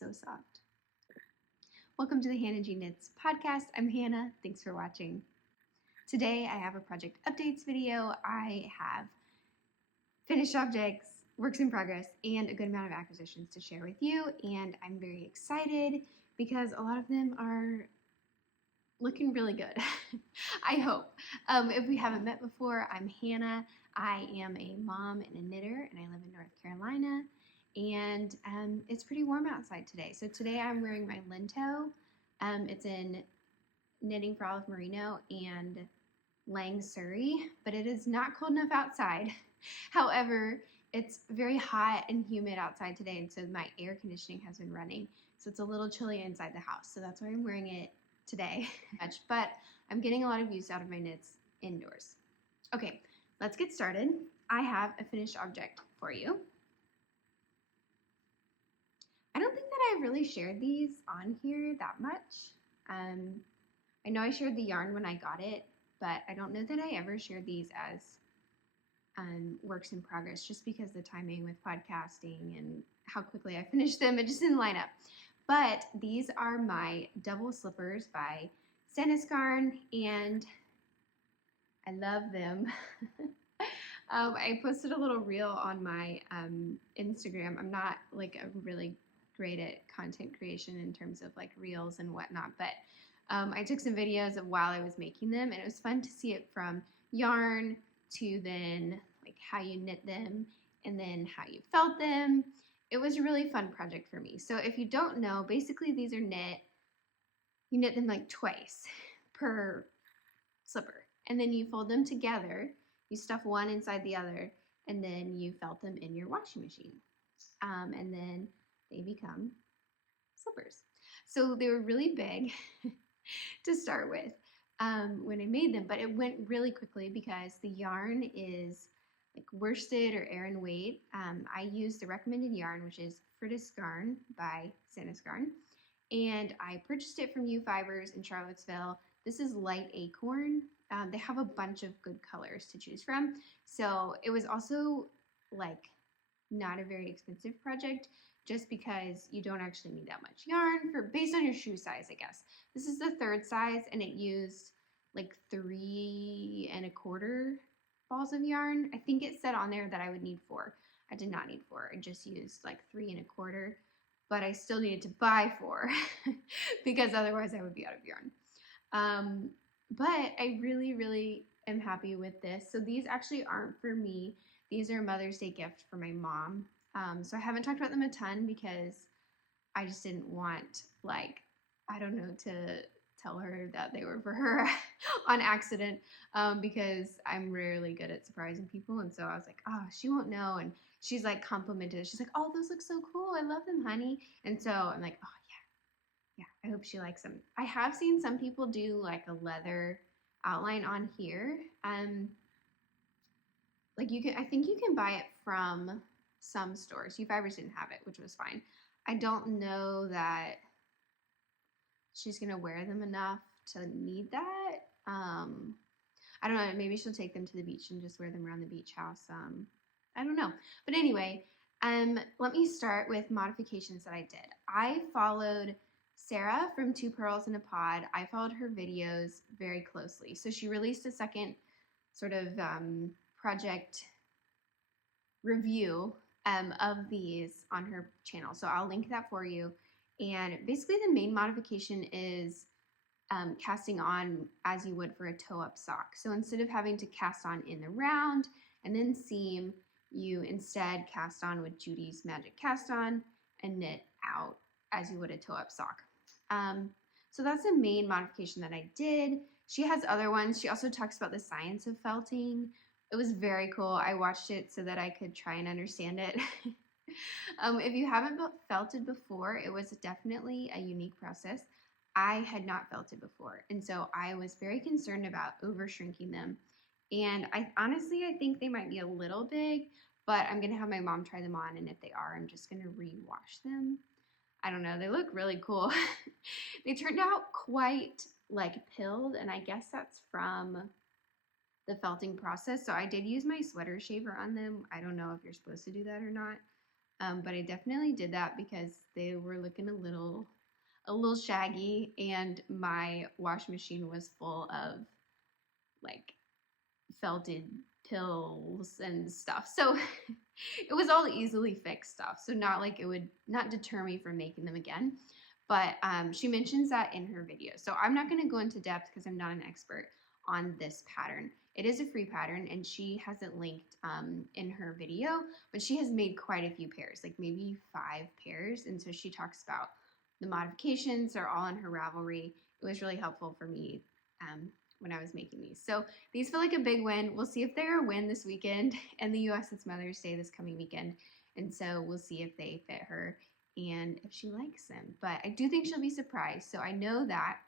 It's so soft. Welcome to the Hannah G Knits podcast. I'm Hannah. Thanks for watching. Today I have a project updates video. I have finished objects, works in progress, and a good amount of acquisitions to share with you. And I'm very excited because a lot of them are looking really good. I hope. If we haven't met before, I'm Hannah. I am a mom and a knitter, and I live in North Carolina. And it's pretty warm outside today. So today I'm wearing my Lento. It's in Knitting for Olive Merino and Laine Suri, but it is not cold enough outside. However, it's very hot and humid outside today, and so my air conditioning has been running. So it's a little chilly inside the house. So that's why I'm wearing it today. But I'm getting a lot of use out of my knits indoors. Okay, let's get started. I have a finished object for you. I don't think that I've really shared these on here that much. I know I shared the yarn when I got it, but I don't know that I ever shared these as works in progress, just because the timing with podcasting and how quickly I finished them, it just didn't line up. But these are my double slippers by Sandnes Garn, and I love them. I posted a little reel on my Instagram. I'm not like a really great at content creation in terms of like reels and whatnot, but I took some videos of while I was making them, and it was fun to see it from yarn to then like how you knit them and then how you felt them. It was a really fun project for me. So if you don't know, basically these are you knit them like twice per slipper, and then you fold them together, you stuff one inside the other, and then you felt them in your washing machine. And then they become slippers. So they were really big to start with when I made them, but it went really quickly because the yarn is like worsted or Aran weight. I used the recommended yarn, which is Fritidsgarn by Sandnes Garn, and I purchased it from U Fibers in Charlottesville. This is Light Acorn. They have a bunch of good colors to choose from, so it was also like not a very expensive project, just because you don't actually need that much yarn based on your shoe size, I guess. This is the 3rd size, and it used like 3 1/4 balls of yarn. I think it said on there that I would need 4. I did not need 4. I just used like 3 1/4, but I still needed to buy 4 because otherwise I would be out of yarn. But I really, really am happy with this. So these actually aren't for me. These are a Mother's Day gift for my mom. So I haven't talked about them a ton because I just didn't want, like, I don't know, to tell her that they were for her on accident, because I'm rarely good at surprising people. And so I was like, oh, she won't know. And she's like complimented. She's like, oh, those look so cool. I love them, honey. And so I'm like, oh, yeah, I hope she likes them. I have seen some people do like a leather outline on here. Like I think you can buy it from some stores. U Fibers didn't have it, which was fine. I don't know that she's gonna wear them enough to need that. I don't know, maybe she'll take them to the beach and just wear them around the beach house. I don't know. But anyway, let me start with modifications that I did. I followed Sarah from Two Pearls in a Pod. I followed her videos very closely. So she released a second sort of project review of these on her channel. So I'll link that for you. And basically the main modification is casting on as you would for a toe-up sock. So instead of having to cast on in the round and then seam, you instead cast on with Judy's Magic Cast On and knit out as you would a toe-up sock. So that's the main modification that I did. She has other ones. She also talks about the science of felting. It was very cool. I watched it so that I could try and understand it. If you haven't felted before, it was definitely a unique process. I had not felted before, and so I was very concerned about over shrinking them. And I think they might be a little big, but I'm gonna have my mom try them on, and if they are, I'm just gonna rewash them. I don't know, they look really cool. They turned out quite like pilled, and I guess that's from the felting process. So I did use my sweater shaver on them. I don't know if you're supposed to do that or not. but I definitely did that because they were looking a little shaggy, and my wash machine was full of like felted pills and stuff. So it was all easily fixed stuff. So not like it would not deter me from making them again. But she mentions that in her video. So I'm not going to go into depth because I'm not an expert on this pattern. It is a free pattern, and she has it linked in her video, but she has made quite a few pairs, like maybe 5 pairs. And so she talks about the modifications are all in her Ravelry. It was really helpful for me when I was making these. So these feel like a big win. We'll see if they're a win this weekend. In the US, it's Mother's Day this coming weekend. And so we'll see if they fit her and if she likes them. But I do think she'll be surprised. So I know that.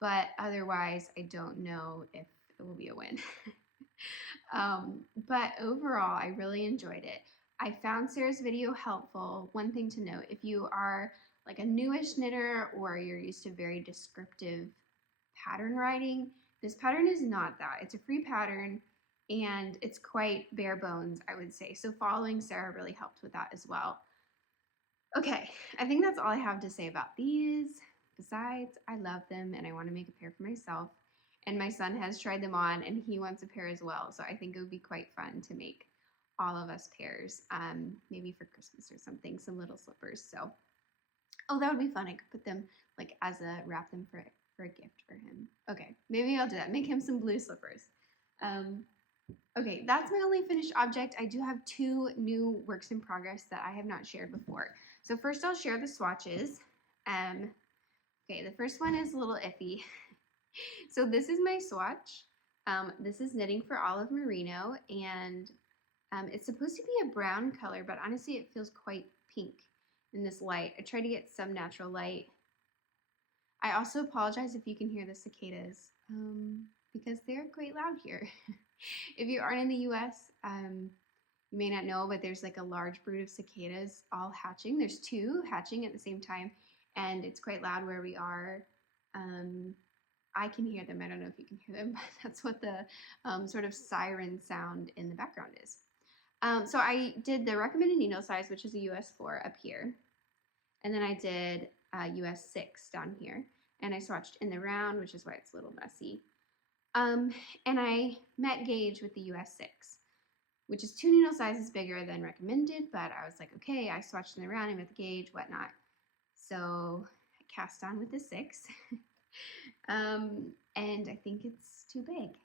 But otherwise, I don't know if it will be a win. But overall, I really enjoyed it. I found Sarah's video helpful. One thing to note, if you are like a newish knitter or you're used to very descriptive pattern writing, this pattern is not that. It's a free pattern and it's quite bare bones, I would say. So following Sarah really helped with that as well. Okay, I think that's all I have to say about these. Besides, I love them and I want to make a pair for myself. And my son has tried them on and he wants a pair as well. So I think it would be quite fun to make all of us pairs, maybe for Christmas or something, some little slippers. So, oh, that would be fun. I could put them like as a, wrap them for a gift for him. Okay, maybe I'll do that. Make him some blue slippers. Okay, that's my only finished object. I do have 2 new works in progress that I have not shared before. So first I'll share the swatches. Okay, the first one is a little iffy. So this is my swatch. This is Knitting for Olive Merino, and it's supposed to be a brown color, but honestly it feels quite pink in this light. I tried to get some natural light. I also apologize if you can hear the cicadas because they're quite loud here. If you aren't in the US, you may not know, but there's like a large brood of cicadas all hatching. There's 2 hatching at the same time, and it's quite loud where we are. I can hear them. I don't know if you can hear them, but that's what the sort of siren sound in the background is. So I did the recommended needle size, which is a US 4 up here. And then I did US 6 down here. And I swatched in the round, which is why it's a little messy. And I met gauge with the US 6, which is 2 needle sizes bigger than recommended, but I was like, okay, I swatched in the round, I met the gauge, whatnot. So I cast on with the 6. And I think it's too big.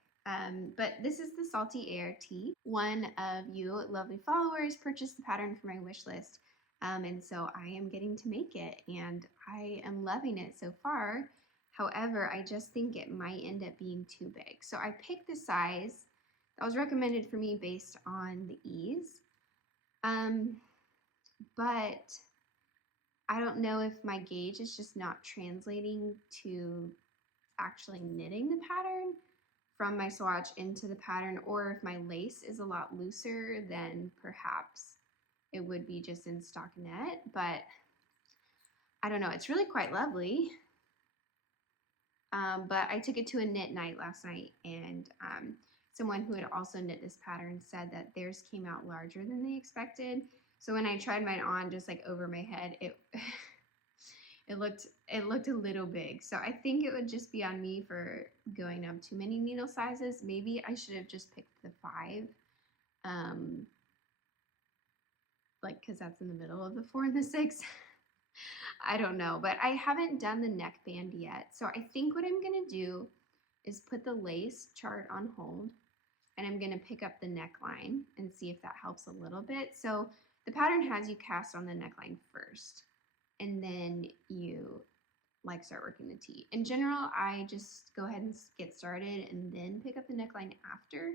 But this is the Salty Air Tee. One of you lovely followers purchased the pattern for my wish list. And so I am getting to make it, and I am loving it so far. However, I just think it might end up being too big. So I picked the size that was recommended for me based on the ease. But I don't know if my gauge is just not translating to actually knitting the pattern from my swatch into the pattern, or if my lace is a lot looser than perhaps it would be just in stockinette. But I don't know, it's really quite lovely. But I took it to a knit night last night, and someone who had also knit this pattern said that theirs came out larger than they expected. So when I tried mine on just like over my head, it it looked a little big. So I think it would just be on me for going up too many needle sizes. Maybe I should have just picked the 5, like, because that's in the middle of the 4 and the 6. I don't know, but I haven't done the neckband yet. So I think what I'm gonna do is put the lace chart on hold, and I'm gonna pick up the neckline and see if that helps a little bit. So the pattern has you cast on the neckline first, and then you like start working the tee. In general, I just go ahead and get started and then pick up the neckline after,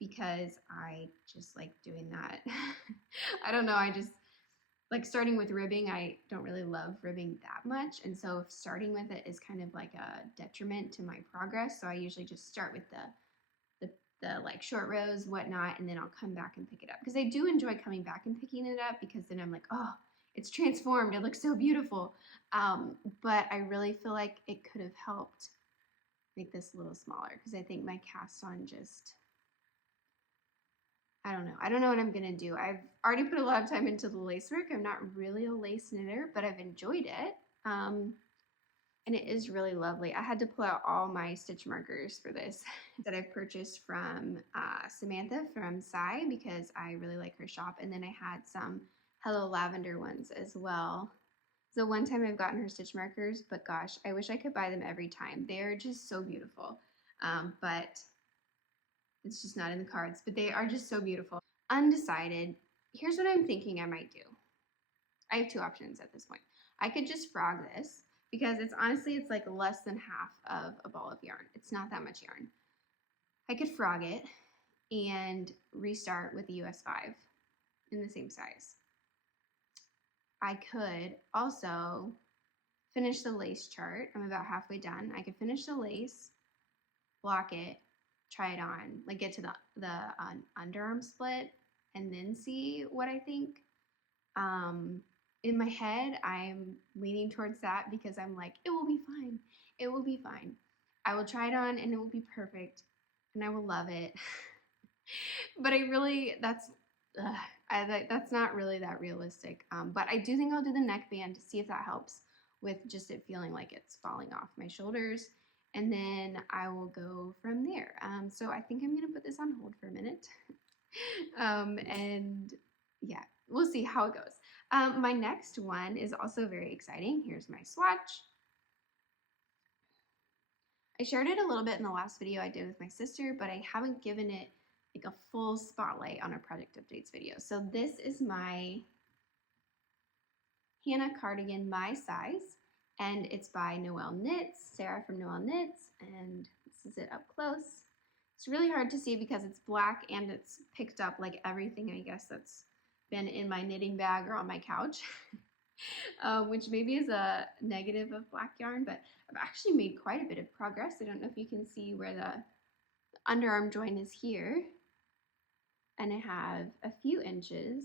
because I just like doing that. I don't know, I just like starting with ribbing. I don't really love ribbing that much, and so if starting with it is kind of like a detriment to my progress, so I usually just start with the like short rows, whatnot, and then I'll come back and pick it up, because I do enjoy coming back and picking it up, because then I'm like, oh, it's transformed, it looks so beautiful. But I really feel like it could have helped make this a little smaller, because I think my cast on just, I don't know. I don't know what I'm going to do. I've already put a lot of time into the lace work. I'm not really a lace knitter, but I've enjoyed it. And it is really lovely. I had to pull out all my stitch markers for this that I've purchased from Samantha from Sai because I really like her shop. And then I had some Hello Lavender ones as well. So one time I've gotten her stitch markers, but gosh, I wish I could buy them every time. They're just so beautiful. But it's just not in the cards, but they are just so beautiful. Undecided. Here's what I'm thinking I might do. I have two options at this point. I could just frog this because it's honestly, it's like less than half of a ball of yarn. It's not that much yarn. I could frog it and restart with the US 5 in the same size. I could also finish the lace chart. I'm about halfway done. I could finish the lace, block it, try it on, like get to the underarm split, and then see what I think. In my head, I'm leaning towards that because I'm like, it will be fine. It will be fine. I will try it on and it will be perfect and I will love it. But that's not really that realistic. But I do think I'll do the neckband to see if that helps with just it feeling like it's falling off my shoulders. And then I will go from there. So I think I'm going to put this on hold for a minute. And yeah, we'll see how it goes. My next one is also very exciting. Here's my swatch. I shared it a little bit in the last video I did with my sister, but I haven't given it like a full spotlight on our project updates video. So this is my Hannah cardigan, my size, and it's by Noelle Knits, Sarah from Noelle Knits, and this is it up close. It's really hard to see because it's black and it's picked up like everything, I guess, that's been in my knitting bag or on my couch, which maybe is a negative of black yarn, but I've actually made quite a bit of progress. I don't know if you can see where the underarm join is here, and I have a few inches.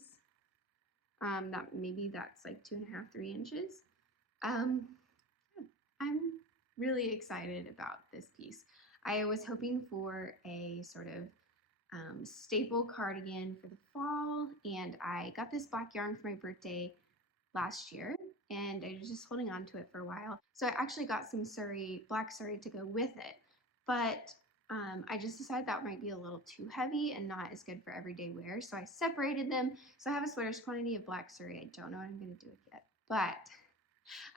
Maybe that's like 2.5, 3 inches. I'm really excited about this piece. I was hoping for a sort of staple cardigan for the fall, and I got this black yarn for my birthday last year, and I was just holding on to it for a while. So I actually got some Suri, black Suri to go with it, but I just decided that might be a little too heavy and not as good for everyday wear, so I separated them. So I have a sweater's quantity of black Suri. I don't know what I'm going to do with it yet, but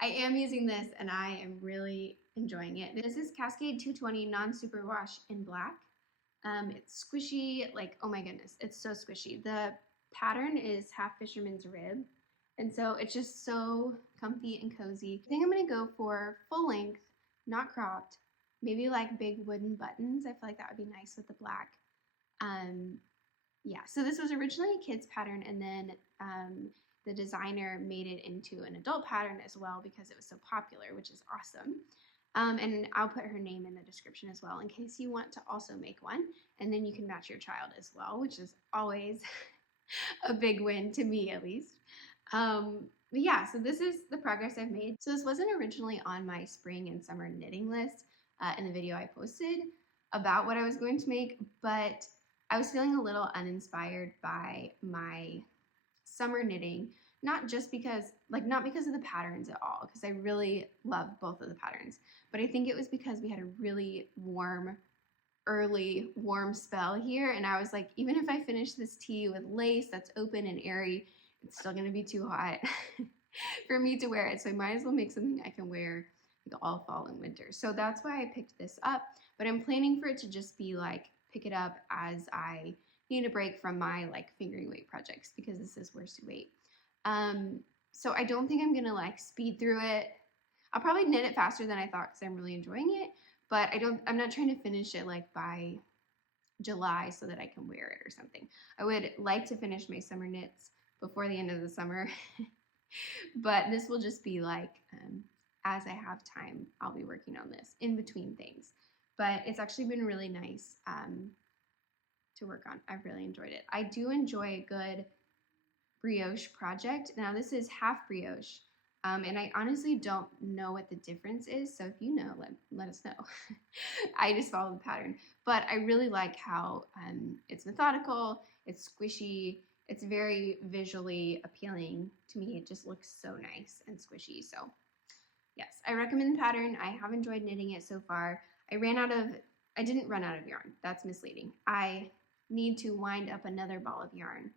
I am using this and I am really enjoying it. This is Cascade 220 non-superwash in black. It's squishy, like, oh my goodness, it's so squishy. The pattern is half fisherman's rib, and so it's just so comfy and cozy. I think I'm gonna go for full length, not cropped, maybe like big wooden buttons. I feel like that would be nice with the black. Yeah, so this was originally a kid's pattern, and then the designer made it into an adult pattern as well because it was so popular, which is awesome. And I'll put her name in the description as well in case you want to also make one, and then you can match your child as well, which is always a big win to me, at least. But yeah, so this is the progress I've made. So this wasn't originally on my spring and summer knitting list in the video I posted about what I was going to make, but I was feeling a little uninspired by my summer knitting, not because of the patterns at all, because I really love both of the patterns, but I think it was because we had a really early warm spell here, and I was like, even if I finish this tee with lace that's open and airy, it's still going to be too hot for me to wear it, so I might as well make something I can wear like all fall and winter. So that's why I picked this up, but I'm planning for it to just be like pick it up as I need a break from my like fingering weight projects, because this is worsted weight. So I don't think I'm gonna like speed through it. I'll probably knit it faster than I thought because I'm really enjoying it, but I'm not trying to finish it like by July so that I can wear it or something. I would like to finish my summer knits before the end of the summer, but this will just be like, as I have time, I'll be working on this in between things. But it's actually been really nice to work on. I've really enjoyed it. I do enjoy a good brioche project. Now this is half brioche, and I honestly don't know what the difference is, so if you know, let us know. I just follow the pattern, but I really like how it's methodical. It's squishy. It's very visually appealing to me. It just looks so nice and squishy. So yes, I recommend the pattern. I have enjoyed knitting it so far. I didn't run out of yarn. That's misleading. I need to wind up another ball of yarn,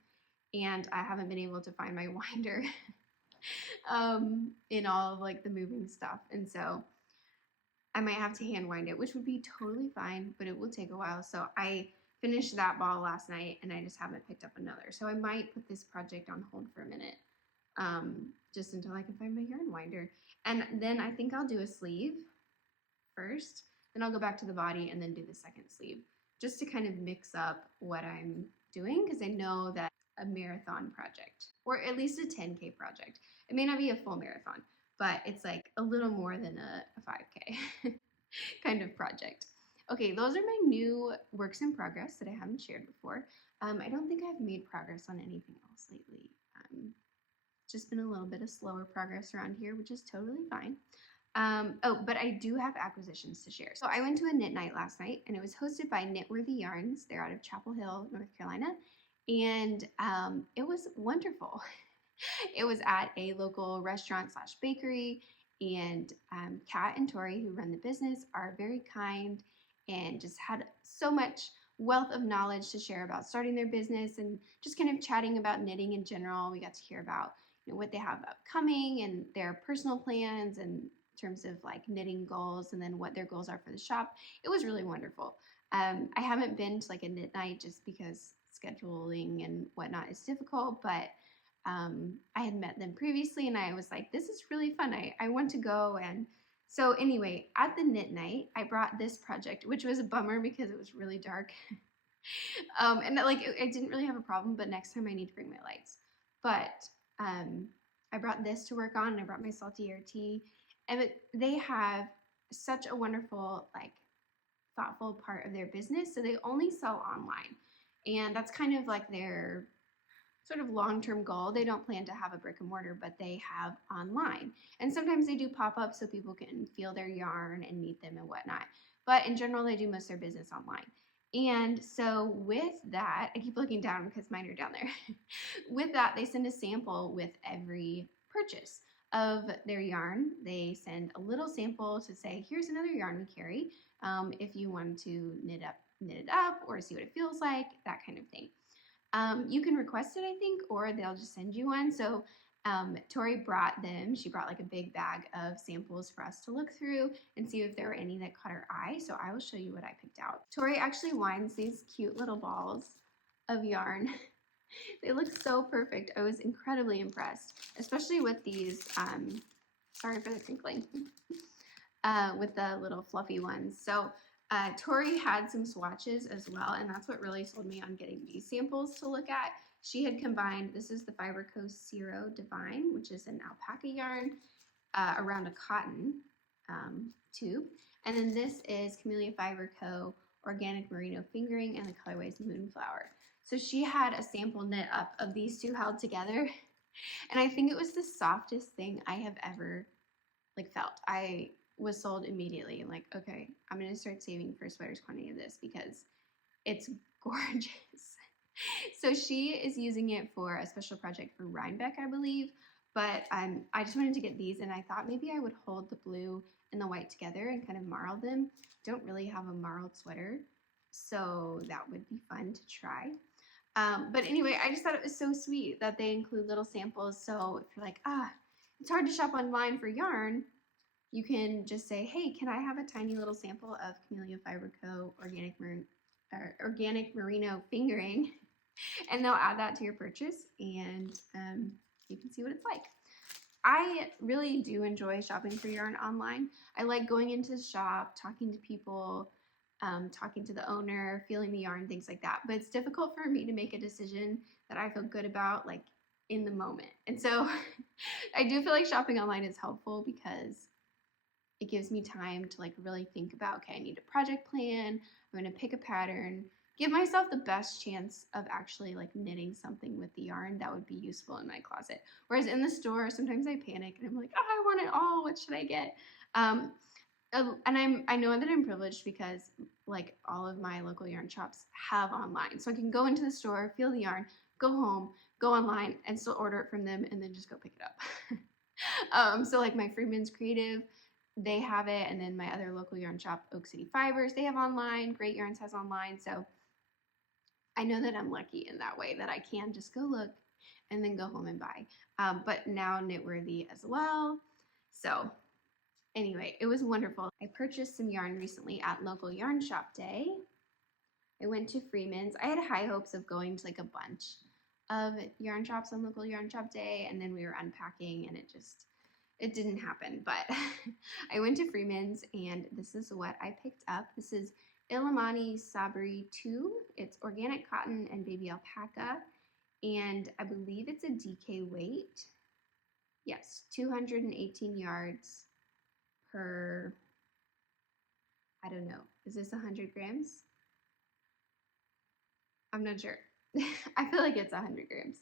and I haven't been able to find my winder in all of like the moving stuff. And so I might have to hand wind it, which would be totally fine, but it will take a while. So I finished that ball last night and I just haven't picked up another. So I might put this project on hold for a minute, just until I can find my yarn winder. And then I think I'll do a sleeve first, then I'll go back to the body and then do the second sleeve, just to kind of mix up what I'm doing, because I know that a marathon project, or at least a 10K project, it may not be a full marathon, but it's like a little more than a 5K kind of project. Okay, those are my new works in progress that I haven't shared before. I don't think I've made progress on anything else lately. Just been a little bit of slower progress around here, which is totally fine. Oh, but I do have acquisitions to share. So I went to a knit night last night, and it was hosted by Knitworthy Yarns. They're out of Chapel Hill, North Carolina, and it was wonderful. It was at a local restaurant / bakery, and Kat and Tori, who run the business, are very kind and just had so much wealth of knowledge to share about starting their business and just kind of chatting about knitting in general. We got to hear about what they have upcoming and their personal plans and in terms of like knitting goals, and then what their goals are for the shop. It was really wonderful. I haven't been to like a knit night just because scheduling and whatnot is difficult, but I had met them previously and I was like, this is really fun. I want to go. And so anyway, at the knit night, I brought this project, which was a bummer because it was really dark. And like, I didn't really have a problem, but next time I need to bring my lights. But I brought this to work on, and I brought my Salty Air Tee. And they have such a wonderful, like, thoughtful part of their business. So they only sell online. And that's kind of like their sort of long-term goal. They don't plan to have a brick and mortar, but they have online. And sometimes they do pop-ups so people can feel their yarn and meet them and whatnot. But in general, they do most of their business online. And so with that, I keep looking down because mine are down there. With that, they send a sample with every purchase of their yarn. They send a little sample to say, here's another yarn we carry. If you want to knit it up or see what it feels like, that kind of thing. You can request it, I think, or they'll just send you one. So Tori brought them. She brought like a big bag of samples for us to look through and see if there were any that caught her eye. So I will show you what I picked out. Tori actually winds these cute little balls of yarn. They look so perfect. I was incredibly impressed, especially with these, sorry for the crinkling, with the little fluffy ones. So Tori had some swatches as well, and that's what really sold me on getting these samples to look at. She had combined, this is the Fiber Co. Zero Divine, which is an alpaca yarn around a cotton tube. And then this is Camellia Fiber Co. Organic Merino Fingering, and the colorway is Moonflower. So she had a sample knit up of these two held together, and I think it was the softest thing I have ever like felt. I was sold immediately and like, okay, I'm gonna start saving for sweaters quantity of this because it's gorgeous. So she is using it for a special project for Rhinebeck, I believe, but I just wanted to get these, and I thought maybe I would hold the blue and the white together and kind of marl them. Don't really have a marled sweater, so that would be fun to try. But anyway, I just thought it was so sweet that they include little samples. So if you're like, it's hard to shop online for yarn, you can just say, hey, can I have a tiny little sample of Camellia Fiber Co. Organic Merino Fingering? And they'll add that to your purchase, and you can see what it's like. I really do enjoy shopping for yarn online. I like going into the shop, talking to people, talking to the owner, feeling the yarn, things like that. But it's difficult for me to make a decision that I feel good about, like, in the moment. And so I do feel like shopping online is helpful because it gives me time to like really think about, okay, I need a project plan, I'm gonna pick a pattern, give myself the best chance of actually like knitting something with the yarn that would be useful in my closet. Whereas in the store, sometimes I panic and I'm like, I want it all, what should I get? and I know that I'm privileged because like all of my local yarn shops have online. So I can go into the store, feel the yarn, go home, go online and still order it from them and then just go pick it up. So like my Freeman's Creative, they have it, and then my other local yarn shop, Oak City Fibers, they have online. Great Yarns has online. So I know that I'm lucky in that way that I can just go look and then go home and buy. But now Knitworthy as well. So anyway, it was wonderful. I purchased some yarn recently at local yarn shop day. I went to Freeman's. I had high hopes of going to like a bunch of yarn shops on local yarn shop day, and then we were unpacking and it didn't happen. But I went to Freeman's and this is what I picked up. This is Illimani Santi II. It's organic cotton and baby alpaca, and I believe it's a DK weight. Yes, 218 yards per, I don't know, is this 100 grams? I'm not sure. I feel like it's 100 grams.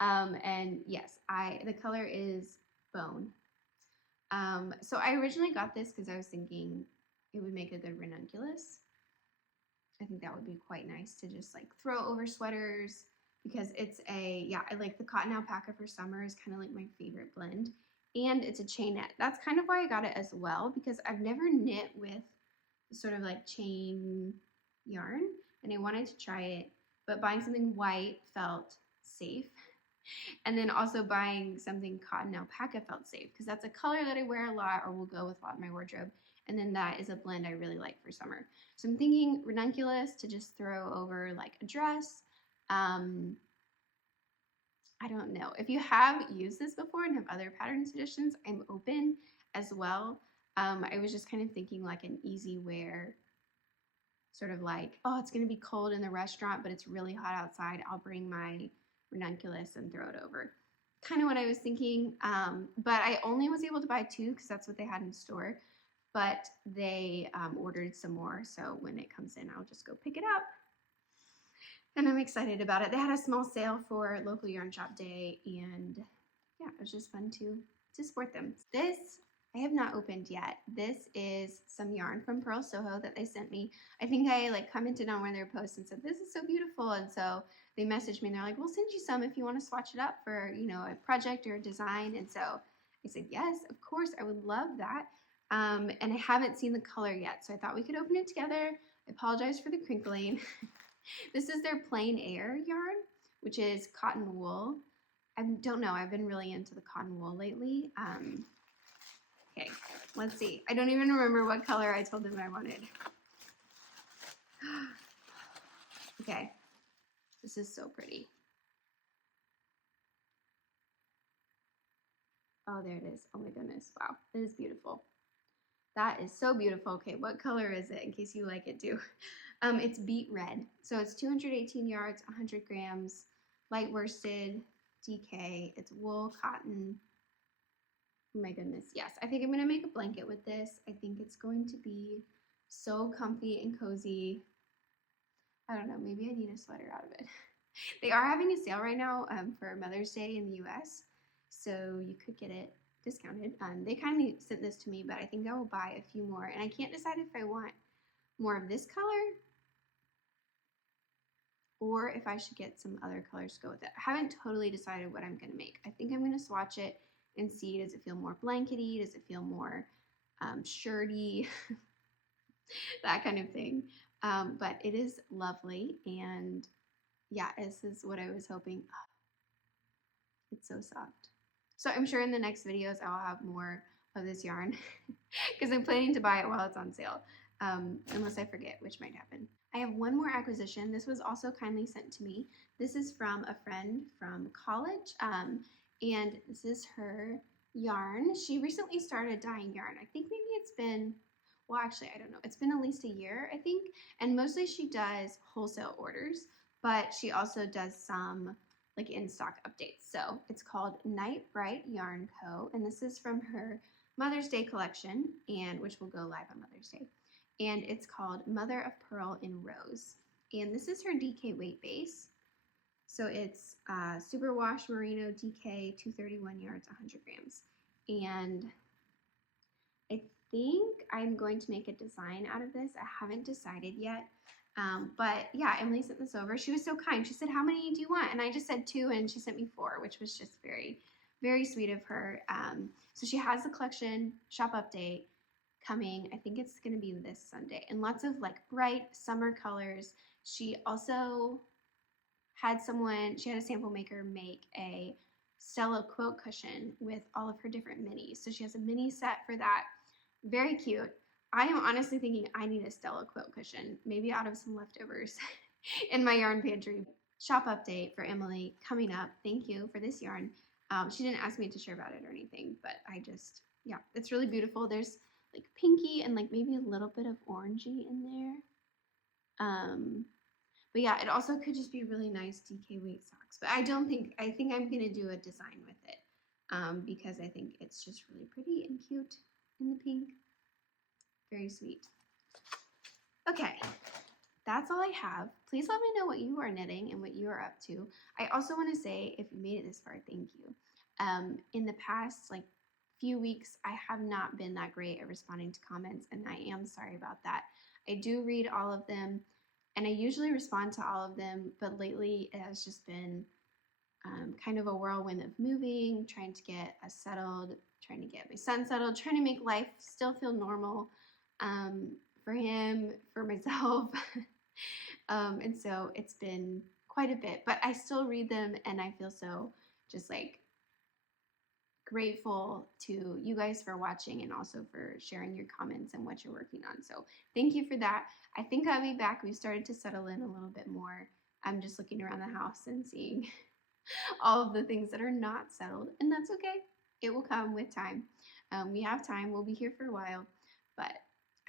And yes, the color is bone. So I originally got this because I was thinking it would make a good ranunculus. I think that would be quite nice to just like throw over sweaters, because it's I like the cotton alpaca for summer is kind of like my favorite blend. And it's a chainette. That's kind of why I got it as well, because I've never knit with sort of like chain yarn and I wanted to try it, but buying something white felt safe. And then also buying something cotton alpaca felt safe because that's a color that I wear a lot or will go with a lot in my wardrobe. And then that is a blend I really like for summer. So I'm thinking ranunculus to just throw over like a dress. I don't know. If you have used this before and have other pattern suggestions, I'm open as well. I was just kind of thinking like an easy wear, sort of like, oh, it's going to be cold in the restaurant, but it's really hot outside. I'll bring my ranunculus and throw it over. Kind of what I was thinking. But I only was able to buy 2 because that's what they had in store. But they ordered some more. So when it comes in, I'll just go pick it up. And I'm excited about it. They had a small sale for local yarn shop day, and yeah, it was just fun to support them. This I have not opened yet. This is some yarn from Purl Soho that they sent me. I think I like commented on one of their posts and said, this is so beautiful. And so they messaged me and they're like, we'll send you some if you want to swatch it up for, you know, a project or a design. And so I said, yes, of course, I would love that. And I haven't seen the color yet. So I thought we could open it together. I apologize for the crinkling. This is their Plein Air yarn, which is cotton wool. I don't know, I've been really into the cotton wool lately. Okay, let's see. I don't even remember what color I told them I wanted. Okay, this is so pretty. Oh, there it is. Oh my goodness, wow, that is beautiful. That is so beautiful. Okay, what color is it in case you like it too? It's Beet Red. So it's 218 yards, 100 grams, light worsted, DK. It's wool, cotton. Oh my goodness, yes. I think I'm going to make a blanket with this. I think it's going to be so comfy and cozy. I don't know, maybe I need a sweater out of it. They are having a sale right now for Mother's Day in the US, so you could get it discounted. They kind of sent this to me, but I think I will buy a few more. And I can't decide if I want more of this color or if I should get some other colors to go with it. I haven't totally decided what I'm going to make. I think I'm going to swatch it and see, does it feel more blankety? Does it feel more shirty? That kind of thing. But it is lovely, and yeah, this is what I was hoping. Oh, it's so soft. So I'm sure in the next videos I'll have more of this yarn because I'm planning to buy it while it's on sale, unless I forget, which might happen. I have one more acquisition. This was also kindly sent to me. This is from a friend from college, and this is her yarn. She recently started dyeing yarn. I think maybe it's been, well, actually, I don't know. It's been at least a year, I think, and mostly she does wholesale orders, but she also does some like in-stock updates. So it's called Night Bright Yarn Co. And this is from her Mother's Day collection, and which will go live on Mother's Day. And it's called Mother of Pearl in Rose. And this is her DK weight base. So it's superwash merino DK 231 yards, 100 grams. And I think I'm going to make a design out of this. I haven't decided yet. But yeah, Emily sent this over. She was so kind. She said, how many do you want? And I just said 2, and she sent me 4, which was just very, very sweet of her. So she has the collection shop update coming. I think it's going to be this Sunday, and lots of like bright summer colors. She also had she had a sample maker make a Stella quilt cushion with all of her different minis. So she has a mini set for that. Very cute. I am honestly thinking I need a Stella quilt cushion, maybe out of some leftovers in my yarn pantry. Shop update for Emily coming up. Thank you for this yarn. She didn't ask me to share about it or anything, but yeah, it's really beautiful. There's like pinky and like maybe a little bit of orangey in there. But yeah, it also could just be really nice DK weight socks. But I think I'm going to do a design with it because I think it's just really pretty and cute in the pink. Very sweet. Okay, that's all I have. Please let me know what you are knitting and what you are up to. I also want to say, if you made it this far, thank you. In the past, like, few weeks, I have not been that great at responding to comments, and I am sorry about that. I do read all of them, and I usually respond to all of them, but lately it has just been kind of a whirlwind of moving, trying to get us settled, trying to get my son settled, trying to make life still feel normal for him, for myself. And so it's been quite a bit, but I still read them, and I feel so just like grateful to you guys for watching and also for sharing your comments and what you're working on. So thank you for that. I think I'll be back. We started to settle in a little bit more. I'm just looking around the house and seeing all of the things that are not settled, and that's okay. It will come with time. We have time. We'll be here for a while, but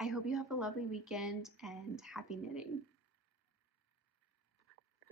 I hope you have a lovely weekend and happy knitting.